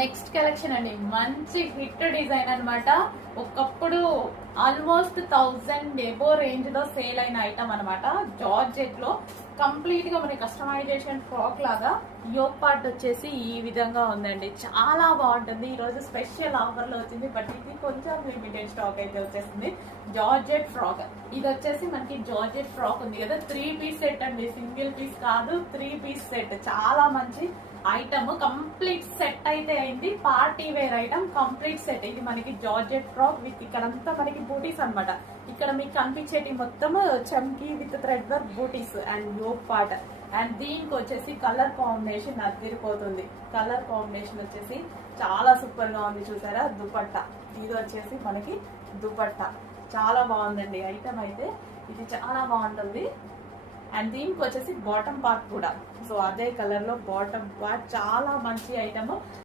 Next collection అండి, మంచి hit design అన్నమాట. ఒకప్పుడు ఆల్మోస్ట్ 1000 ఎబో రేంజ్ లో సేల్ అయిన ఐటమ్ అన్నమాట. జార్జెట్ లో కంప్లీట్ గా మనకి కస్టమైజేషన్ ఫ్రాక్ లాగా యోక్ పార్ట్ వచ్చేసి ఈ విధంగా ఉందండి. చాలా బాగుంటుంది. ఈ రోజు స్పెషల్ ఆఫర్ లో వచ్చింది, బట్ ఇది కొంచెం లిమిటెడ్ స్టాక్ అయితే వచ్చేసింది. జార్జెట్ ఫ్రాక్, ఇది వచ్చేసి మనకి జార్జెట్ ఫ్రాక్ ఉంది కదా, 3 పీస్ సెట్ అండి, సింగిల్ పీస్ కాదు, 3 పీస్ సెట్. చాలా మంచి ఐటమ్, కంప్లీట్ సెట్ అయితే అయింది. Party wear item complete set. ఇది మనకి జార్జెట్ ఫ్రాక్ విత్ ఇక్కడంతా మనకి బూటీస్ అన్నమాట. ఇక్కడ మీకు కనిపించేటి మొత్తం చమ్కీ విత్ థ్రెడ్ వర్క్ బూటీస్ అండ్ యోక్ పార్ట్. అండ్ దీనికి వచ్చేసి కలర్ కాంబినేషన్ అదిరిపోతుంది. కలర్ కాంబినేషన్ వచ్చేసి చాలా సూపర్ గా ఉంది. చూసారా దుపట్టా, ఇది వచ్చేసి మనకి దుపట్టా చాలా బాగుందండి ఐటమ్ అయితే. ఇది చాలా బాగుంటుంది. అండ్ దీనికి వచ్చేసి బాటమ్ పార్ట్ కూడా, సో అదే కలర్ లో బాటమ్ పార్ట్ చాలా మంచి ఐటమ్.